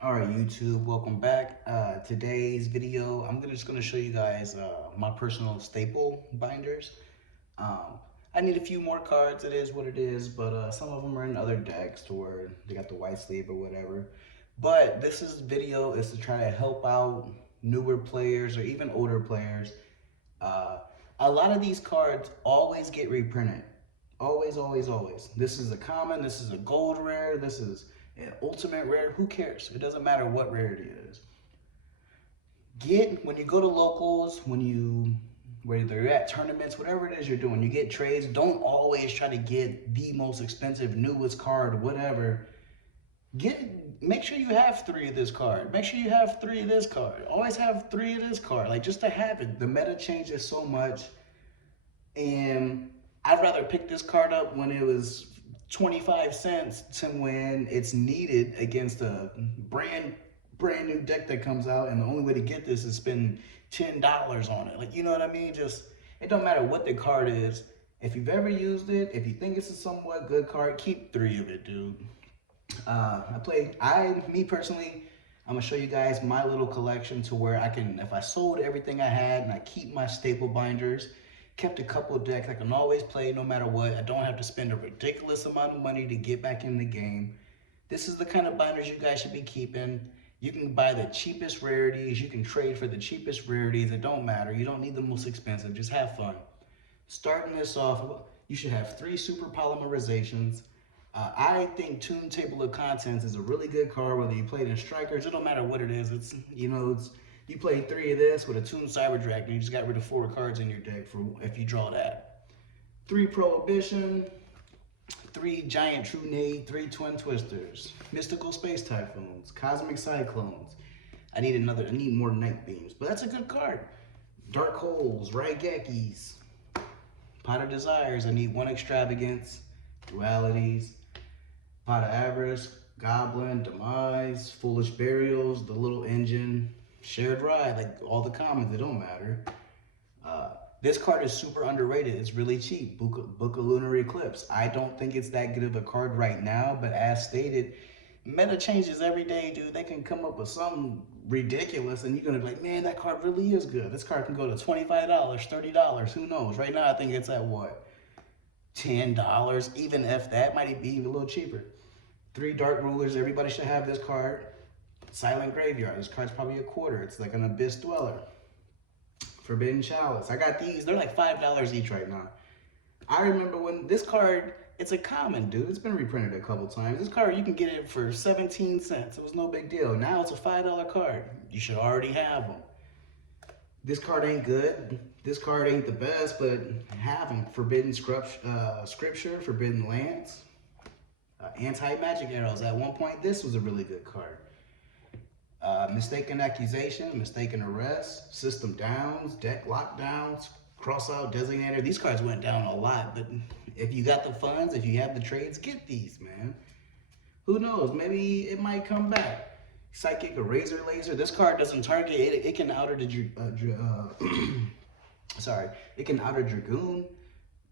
All right, YouTube, welcome back. Today's video, just gonna show you guys my personal staple binders. Um, I need a few more cards. It is what it is, but some of them are in other decks to where they got the white sleeve or whatever. But video is to try to help out newer players or even older players. Uh, a lot of these cards always get reprinted. Always, always, always. This is a common, this is a gold rare, this is an ultimate rare. Who cares? It doesn't matter what rarity it is. When you go to locals, whether you're at tournaments, whatever it is you're doing, you get trades, don't always try to get the most expensive, newest card, whatever. Make sure you have three of this card. Make sure you have three of this card. Always have three of this card. Like, just to have it. The meta changes so much. And I'd rather pick this card up when it was 25 cents to when it's needed against a brand new deck that comes out, and the only way to get this is spend $10 on it. Like, you know what I mean? Just, it don't matter what the card is. If you've ever used it, if you think it's a somewhat good card, keep three of it, dude. Me personally, I'm gonna show you guys my little collection to where I can, if I sold everything I had and I keep my staple binders, kept a couple of decks I can always play no matter what. I don't have to spend a ridiculous amount of money to get back in the game. This is the kind of binders you guys should be keeping. You can buy the cheapest rarities. You can trade for the cheapest rarities. It don't matter. You don't need the most expensive. Just have fun. Starting this off, you should have 3 super polymerizations. I think Tune Table of Contents is a really good card, whether you play it in Strikers. It don't matter what it is. You play 3 of this with a Tune Cyber Dragon. You just got rid of 4 cards in your deck for if you draw that. 3 Prohibition, 3 Giant True Nade, 3 Twin Twisters, Mystical Space Typhoons, Cosmic Cyclones. I need more Night Beams, but that's a good card. Dark Holes, Raigekis, Pot of Desires. I need 1 Extravagance, Dualities, Pot of Avarice, Goblin, Demise, Foolish Burials, The Little Engine, Shared Ride, like all the commons, it don't matter. This card is super underrated. It's really cheap. Book of Lunar Eclipse. I don't think it's that good of a card right now, but as stated, meta changes every day, dude. They can come up with something ridiculous, and you're gonna be like, man, that card really is good. This card can go to $25, $30. Who knows? Right now, I think it's at what? $10, even if that might be even a little cheaper. 3 Dark Rulers. Everybody should have this card. Silent Graveyard. This card's probably a quarter. It's like an Abyss Dweller. Forbidden Chalice. I got these. They're like $5 each right now. I remember when this card, it's a common, dude. It's been reprinted a couple times. This card, you can get it for 17 cents. It was no big deal. Now it's a $5 card. You should already have them. This card ain't good. This card ain't the best, but have them. Forbidden Scripture, Forbidden Lance, Anti-Magic Arrows. At one point, this was a really good card. Mistaken Accusation, Mistaken Arrest, System Downs, Deck Lockdowns, Crossout Designator. These cards went down a lot, but if you got the funds, if you have the trades, get these, man. Who knows? Maybe it might come back. Psychic Eraser Laser. This card doesn't target. It can outer the sorry. It can outer Dragoon.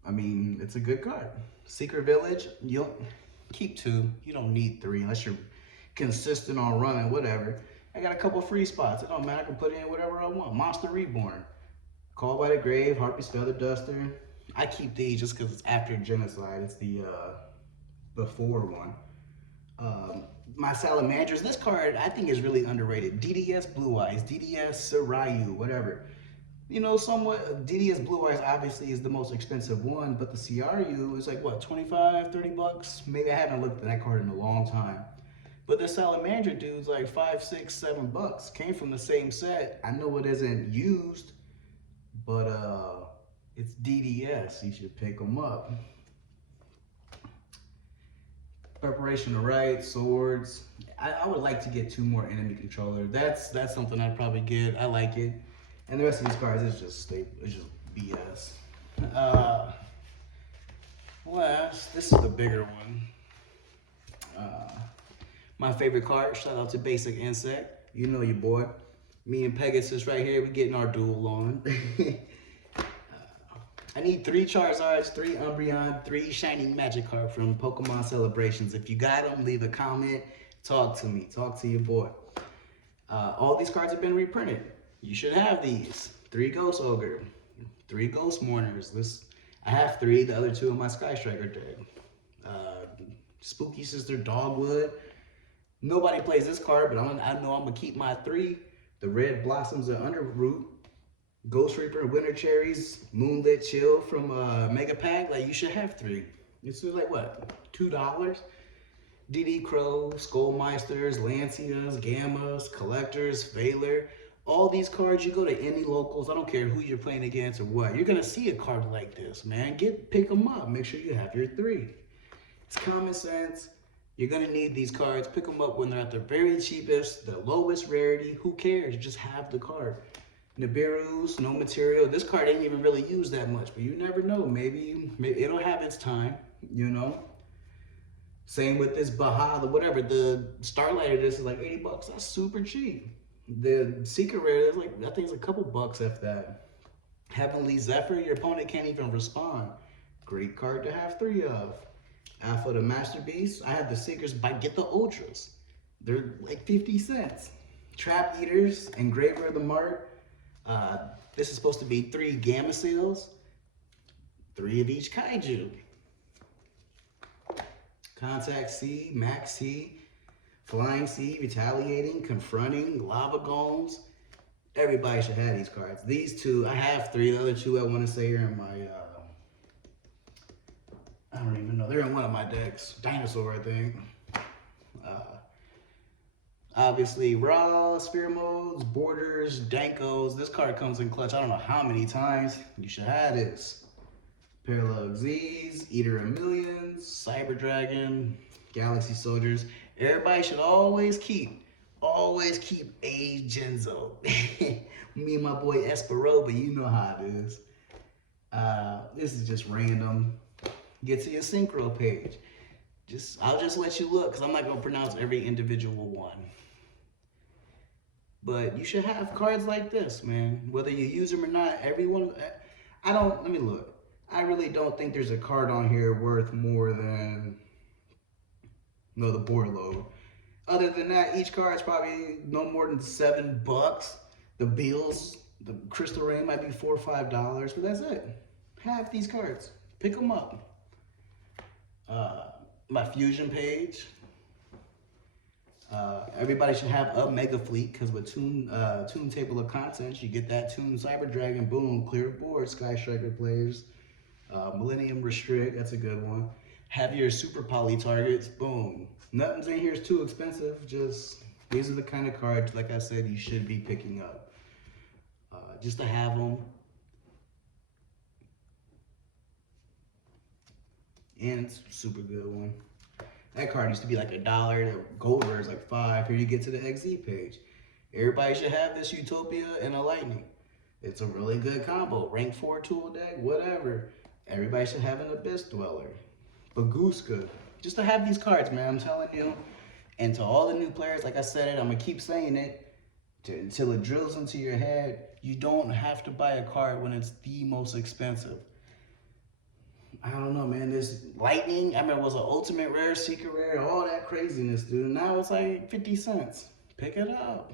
I mean, it's a good card. Secret Village. You'll keep 2. You don't need 3 unless you're consistent on running, whatever. I got a couple free spots. It don't matter. I can put in whatever I want. Monster Reborn. Call by the Grave. Harpy's Feather Duster. I keep these just because it's after Genocide. It's the before one. My Salamanders. This card I think is really underrated. DDS Blue Eyes. DDS Sarayu. Whatever. You know, somewhat, DDS Blue Eyes obviously is the most expensive one, but the CRU is like, what, 25, 30 bucks? Maybe I haven't looked at that card in a long time. But the Salamander dude's like 5, 6, 7 bucks. Came from the same set. I know it isn't used, but it's DDS. You should pick them up. Preparation to Write, Swords. I would like to get 2 more enemy controllers. That's something I'd probably get. I like it. And the rest of these cards is just BS. Last, this is the bigger one. My favorite card, shout out to Basic Insect. You know your boy. Me and Pegasus right here, we getting our duel on. I need 3 Charizards, 3 Umbreon, 3 Shiny Magikarp from Pokemon Celebrations. If you got them, leave a comment. Talk to me. Talk to your boy. All these cards have been reprinted. You should have these. 3 Ghost Ogre, 3 Ghost Mourners. I have 3. The other 2 in my Sky Striker deck. Spooky Sister Dogwood. Nobody plays this card, but I know I'm gonna keep my 3. The Red Blossoms of Underroot, Ghost Reaper, Winter Cherries, Moonlit Chill from Mega Pack. Like, you should have 3. This is like what, $2? DD Crow, Skullmeisters, Lancias, Gammas, Collectors, Veiler. All these cards, you go to any locals, I don't care who you're playing against or what, you're gonna see a card like this, man. Pick them up, make sure you have your 3. It's common sense. You're gonna need these cards. Pick them up when they're at the very cheapest, the lowest rarity. Who cares? Just have the card. Nibiru's, no material. This card ain't even really used that much, but you never know. Maybe it'll have its time, you know? Same with this Baha, whatever. The Starlight of this is like 80 bucks. That's super cheap. The Secret Rare, that's like, I think it's a couple bucks after that. Heavenly Zephyr, your opponent can't even respond. Great card to have 3 of. Alpha the Master Beast. I have the Seekers, but get the Ultras. They're like 50 cents. Trap Eaters, Engraver of the Mart. This is supposed to be 3 Gamma Seals. 3 of each Kaiju. Contact C, Max C, Flying C, Retaliating, Confronting, Lava Golems. Everybody should have these cards. These 2, I have 3. The other 2 I want to say are in my, I don't even know. They're in one of my decks. Dinosaur, I think. Obviously, Raw, Sphere Modes, Borders, Dankos. This card comes in clutch I don't know how many times. You should have this. Parallel Z's, Eater of Millions, Cyber Dragon, Galaxy Soldiers. Everybody should always keep a Genzo. Me and my boy Espero, but you know how it is. This is just random. Get to your synchro page. I'll just let you look, because I'm not going to pronounce every individual one. But you should have cards like this, man. Whether you use them or not, everyone, let me look. I really don't think there's a card on here worth more than, the board load. Other than that, each card is probably no more than $7. The bills, the Crystal Ring might be $4 or $5, but that's it. Have these cards. Pick them up. My Fusion page. Everybody should have a Mega Fleet, because with Toon Table of Contents, you get that Toon Cyber Dragon, boom, clear board, Sky Striker players. Millennium Restrict, that's a good one. Have your Super Poly targets, boom. Nothing's in here is too expensive, these are the kind of cards, like I said, you should be picking up. Just to have them. And it's a super good one. That card used to be like $1. The gold rare is like $5. Here you get to the XZ page. Everybody should have this Utopia and a Lightning. It's a really good combo. Rank 4 tool deck, whatever. Everybody should have an Abyss Dweller. Baguska. Just to have these cards, man, I'm telling you. And to all the new players, like I said, I'm going to keep saying it until it drills into your head. You don't have to buy a card when it's the most expensive. I don't know, man. This Lightning, I remember, it was an ultimate rare, secret rare, all that craziness, dude. Now it's like 50 cents. Pick it up.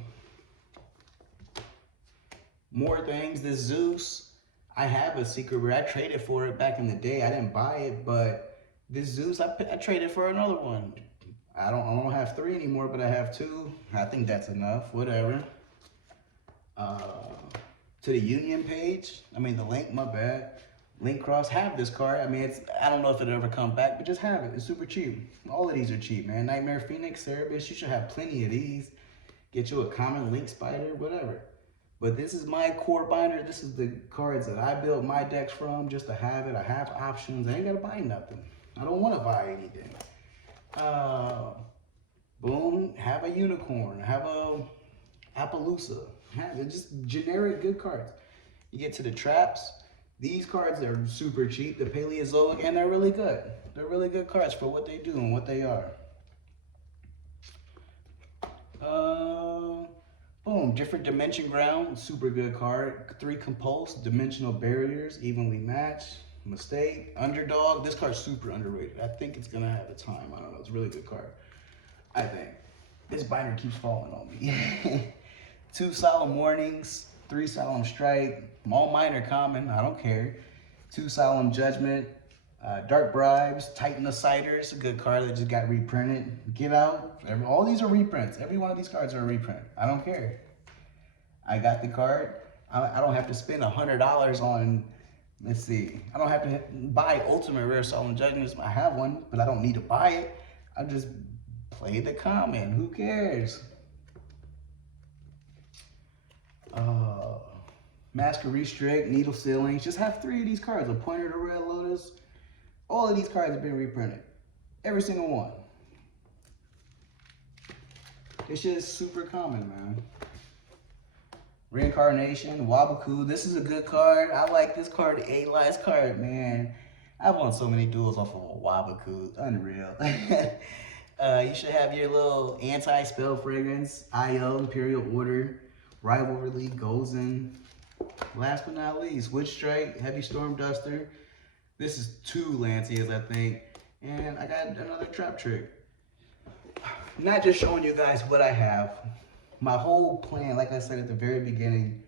More things. This Zeus, I have a secret rare. I traded for it back in the day. I didn't buy it, but this Zeus, I traded for another one. I don't have 3 anymore, but I have 2. I think that's enough. Whatever. To the Union page, the link, my bad. Link Cross, have this card. I don't know if it'll ever come back, but just have it. It's super cheap. All of these are cheap, man. Nightmare Phoenix, Cerebus, you should have plenty of these. Get you a common Link Spider, whatever. But this is my core binder. This is the cards that I built my decks from, just to have it. I have options. I ain't gotta buy nothing. I don't want to buy anything. Boom, have a Unicorn, have a Appaloosa. Have it. Just generic good cards. You get to the traps. These cards are super cheap, the Paleozoic, and they're really good. They're really good cards for what they do and what they are. Boom, Different Dimension Ground, super good card. 3 Compulse, Dimensional Barriers, Evenly Matched, Mistake, Underdog. This card's super underrated. I think it's gonna have a time. I don't know, it's a really good card, I think. This binder keeps falling on me. 2 Solemn Warnings, 3 Solemn Strike, all mine are common, I don't care. 2 Solemn Judgment, Dark Bribes, Titan of Ciders, a good card that just got reprinted. Get Out, all these are reprints. Every one of these cards are a reprint. I don't care. I got the card. I don't have to spend $100 on, let's see, I don't have to buy Ultimate Rare Solemn Judgments. I have one, but I don't need to buy it. I just play the common. Who cares? Master Restrict, Needle Sealings. Just have 3 of these cards. A Pointer to Red Lotus. All of these cards have been reprinted. Every single one. It's just super common, man. Reincarnation, Wabaku. This is a good card. I like this card. A last card, man. I've won so many duels off of a Wabaku. Unreal. You should have your little anti-spell fragrance, IO, Imperial Order, Rivalry, Gozen. Last but not least, Witch Strike, Heavy Storm Duster. This is 2 Lancias, I think. And I got another Trap Trick. Not just showing you guys what I have. My whole plan, like I said at the very beginning,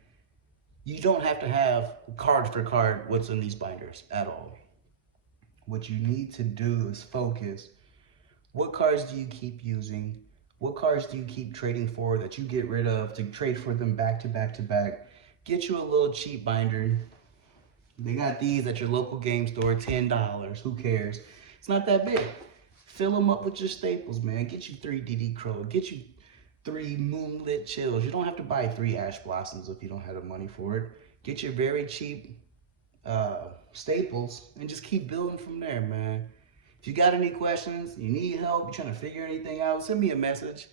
you don't have to have card for card what's in these binders at all. What you need to do is focus. What cards do you keep using? What cards do you keep trading for that you get rid of to trade for them back to back to back? Get you a little cheap binder. They got these at your local game store, $10. Who cares? It's not that big. Fill them up with your staples, man. Get you 3 DD Crow. Get you 3 Moonlit Chills. You don't have to buy 3 Ash Blossoms if you don't have the money for it. Get your very cheap staples and just keep building from there, man. If you got any questions, you need help, you're trying to figure anything out, send me a message.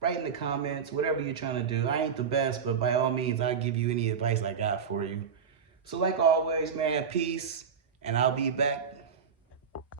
Write in the comments, whatever you're trying to do. I ain't the best, but by all means, I'll give you any advice I got for you. So like always, man, peace, and I'll be back